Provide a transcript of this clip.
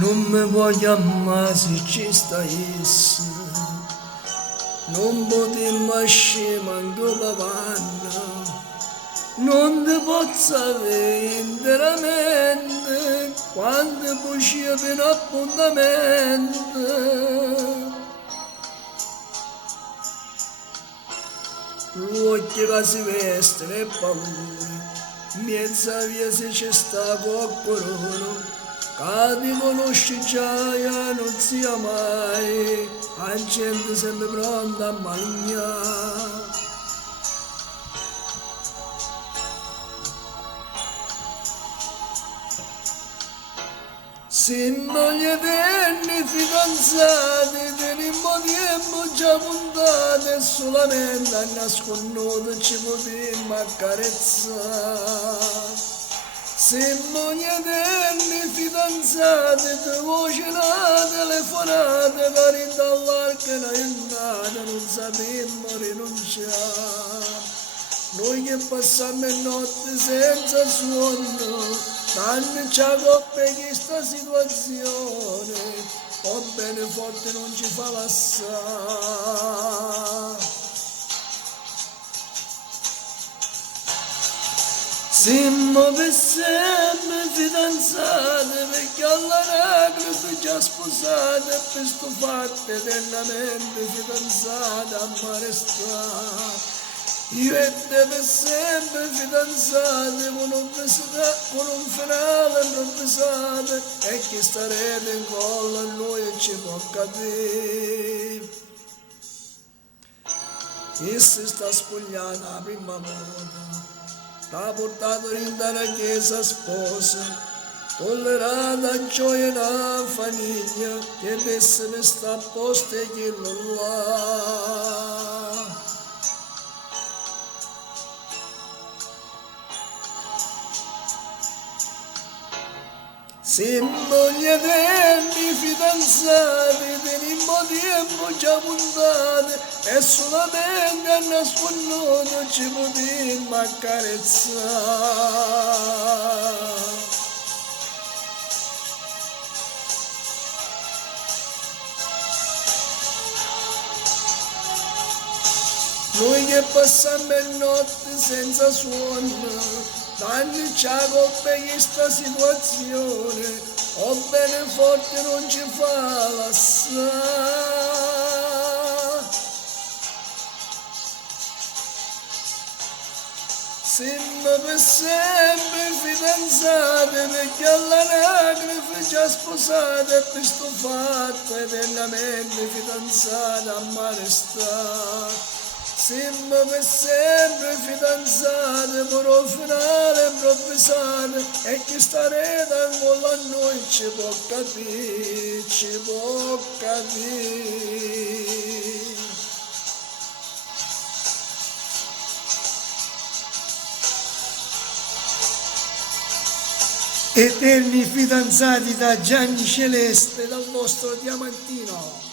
Non mi voglio amare se ci staessi, non potremmo uscire manco pavanna, non ti posso avere interamente quando uscì per un appuntamento. L'occhio che si veste e paura, mezza via se c'è sta qualcuno, che ti conosci già e non sia mai, la gente sempre pronta a mangiare. Se moglie tenne fidanzati, tenimmo tempo già puntate, solamente a nasconduto ci potremmo accarezzare. Se moglie tenne fidanzati, te voce la telefonate, cari dall'arca la giornata, non sapemmo rinunciare. Noi che passiamo le notti senza sonno, danno ci coppe questa situazione, o bene forte non ci fa passare. Siamo per sempre fidanzate, perché all'anagrafe già sposate, per sto fatto eternamente fidanzate a mare sta. Io e te per sempre fidanzate, con un finale improvvisato, e che starete in collo a noi e ci può cadere. E si sta spogliando la prima volta, l'ha portato in dalla chiesa sposa, tollerata gioia e la famiglia, che adesso ne sta a posto e chi non l'ha. Se moglie tenni fidanzati, tenimmo tempo già puntate, e solamente a nasconduto ci potremmo accarezzare. Noi che passiamo le notti senza sonno, danni ci coppe questa situazione, o bene forte non ci fa lassare. Siamo per sempre fidanzate, perché all'anagrafe già sposate, e per sto fatto eternamente fidanzate a mare sta. Siamo per sempre fidanzate, per un finale improvvisato, e chi starete ancora a noi ci può capire, ci può capire. Eterni fidanzati da Gianni Celeste, dal nostro Diamantino.